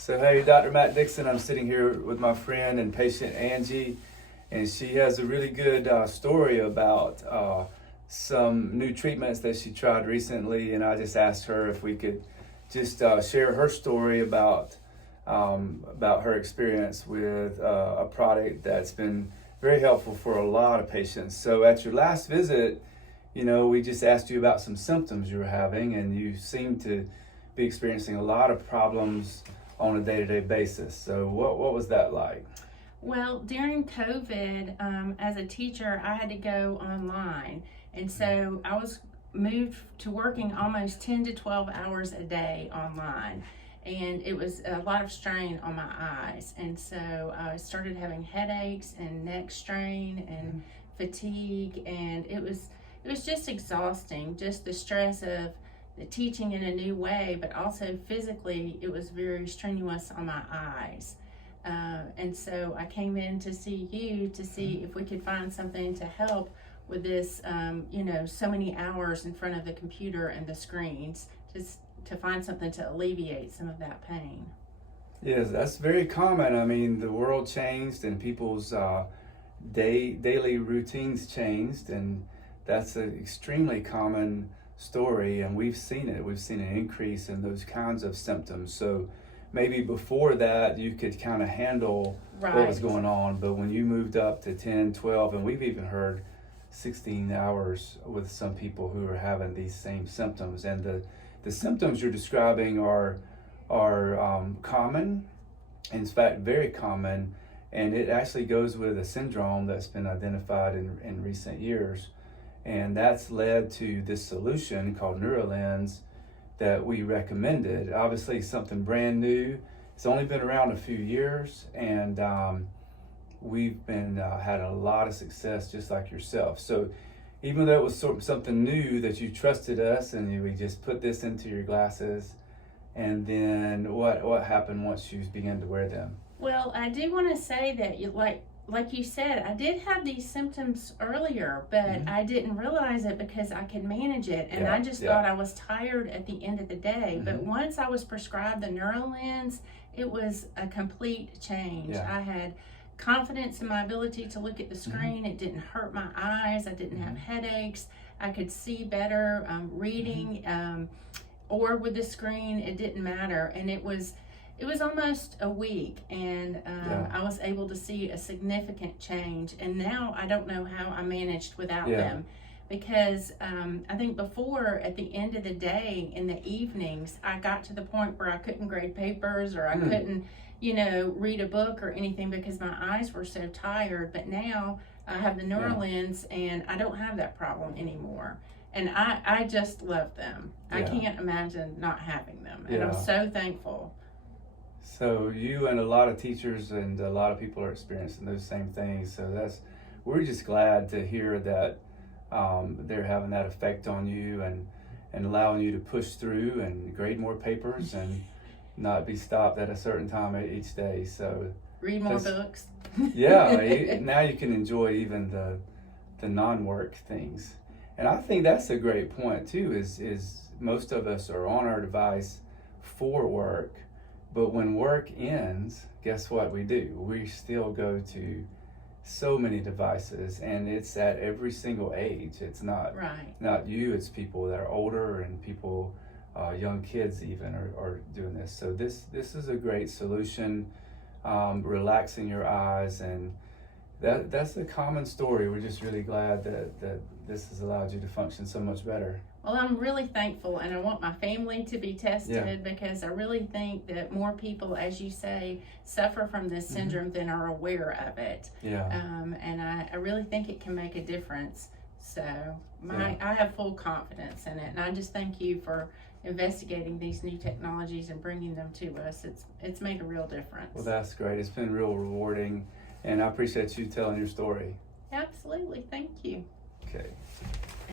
So hey, Dr. Matt Dixon, I'm sitting here with my friend and patient Angie, and she has a really good story about some new treatments that she tried recently, and I just asked her if we could just share her story about her experience with a product that's been very helpful for a lot of patients. So at your last visit, we just asked you about some symptoms you were having, and you seemed to be experiencing a lot of problems on a day-to-day basis. So what was that like? Well, during COVID, as a teacher, I had to go online. And so I was moved to working almost 10 to 12 hours a day online. And it was a lot of strain on my eyes. And so I started having headaches and neck strain and fatigue. And it was just exhausting, just the stress of the teaching in a new way, but also physically it was very strenuous on my eyes. And so I came in to see you to see if we could find something to help with this, so many hours in front of the computer and the screens, just to find something to alleviate some of that pain. Yes, that's very common. I mean, the world changed and people's daily routines changed, and that's an extremely common story, and we've seen an increase in those kinds of symptoms. So maybe before that you could kind of handle what was going on, but when you moved up to 10, 12, and we've even heard 16 hours with some people who are having these same symptoms, and the symptoms you're describing are common, in fact very common, and it actually goes with a syndrome that's been identified in recent years. And that's led to this solution called Neurolens that we recommended. Obviously something brand new. It's only been around a few years, and we've been had a lot of success just like yourself. So even though it was something new that you trusted us, and we just put this into your glasses, and then what happened once you began to wear them? Well, I do want to say that like you said, I did have these symptoms earlier, but I didn't realize it because I could manage it. And I just thought I was tired at the end of the day. But once I was prescribed the Neurolens, it was a complete change. I had confidence in my ability to look at the screen. It didn't hurt my eyes. I didn't have headaches. I could see better reading or with the screen. It didn't matter. And it was almost a week, and I was able to see a significant change. And now I don't know how I managed without them, because I think before, at the end of the day, in the evenings, I got to the point where I couldn't grade papers, or I couldn't, read a book or anything because my eyes were so tired. But now I have the Neurolens, and I don't have that problem anymore. And I just love them. I can't imagine not having them, and I'm so thankful. So you and a lot of teachers and a lot of people are experiencing those same things. So we're just glad to hear that they're having that effect on you, and allowing you to push through and grade more papers and not be stopped at a certain time each day. So read more books. Now you can enjoy even the non-work things. And I think that's a great point too, is most of us are on our device for work. But when work ends, guess what we do? We still go to so many devices, and it's at every single age. It's not you, it's people that are older, and people, young kids even are doing this. So this is a great solution, relaxing your eyes, and that's a common story. We're just really glad that this has allowed you to function so much better. Well, I'm really thankful, and I want my family to be tested because I really think that more people, as you say, suffer from this syndrome than are aware of it. And I really think it can make a difference. So I have full confidence in it, and I just thank you for investigating these new technologies and bringing them to us. It's made a real difference. Well, that's great. It's been real rewarding, and I appreciate you telling your story. Absolutely. Thank you. Okay.